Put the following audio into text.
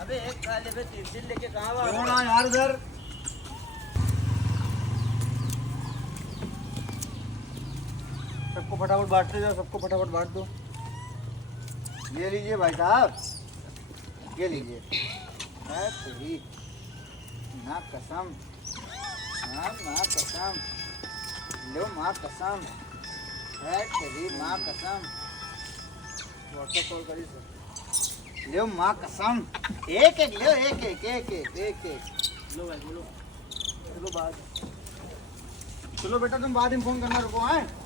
अबे एक खा ले बे, तीन लेके कहाँ भाग कौन आ यार उधर? सबको फटाफट बांटते जाओ, सबको फटाफट बांट दो। ये लीजिए भाई साहब, ये लीजिए। है तेरी ना कसम, ना कसम, लो माँ कसम, है तेरी माँ कसम। व्हाट्सएप कॉल करी सर। लो माँ कसम, एक एक लो, एक एक एक एक एक एक लो भाई बोलो। चलो बाद, चलो बेटा तुम बाद में फोन करना, रुको हैं।